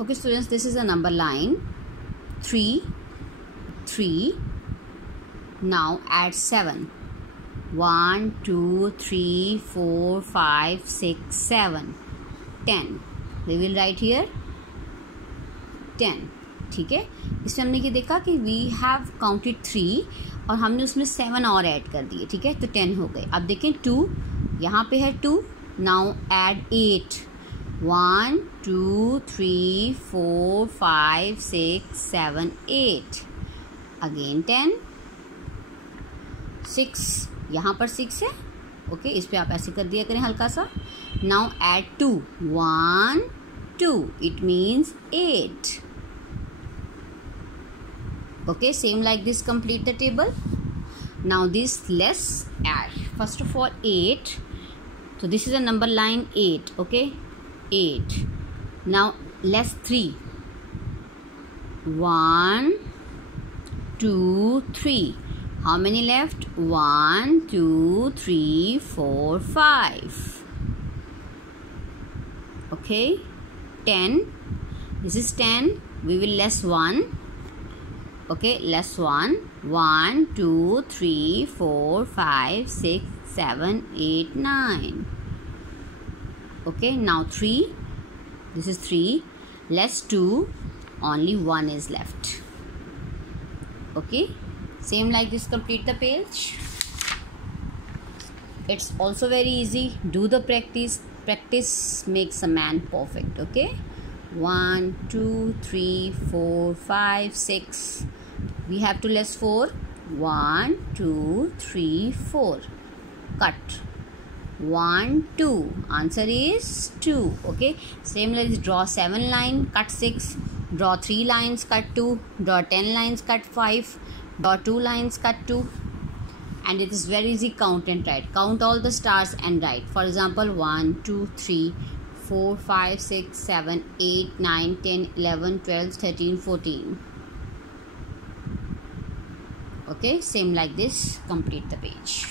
Okay students, this is a number line 3 3. Now add 7. 1 2 3 4 5 6 7 10. We will write here 10. ठीक है, इसमें हमने ये देखा कि वी हैव काउंटेड 3 और हमने उसमें 7 और ऐड कर दिए. ठीक है, तो 10 हो गए. अब देखें 2 यहाँ पे है 2. Now add 8. 1 2 3 4 5 6 7 8. अगेन 10. 6 यहाँ पर 6 है. ओके, इस पे आप ऐसे कर दिया करें हल्का सा. Now add 2. 1 2. It means 8. Okay, same like this, complete the table. Now this let's add. First of all 8. So this is a number line 8. Okay, 8. Now let's 3. 1 2 3. How many left? 1 2 3 4 5. Okay, 10. This is 10. We will less 1. Okay, less 1. 1 2 3 4 5 6 7 8 9. Okay, now 3. This is 3. Less 2. Only 1 is left. Okay, same like this, complete the page. It's also very easy. Do the practice. Practice makes a man perfect. Okay, 1 2 3 4 5 6. We have to less 4. 1 2 3 4. Cut. 1 2. Answer is 2. Okay, same like this. Draw 7 line, cut 6. Draw 3 lines, cut 2. Draw 10 lines, cut 5. Draw 2 lines, cut 2. And it is very easy. Count and write. Count all the stars and write. For example, 1 2 3 4 5 6 7 8 9 10 11 12 13 14. Okay, same like this, complete the page.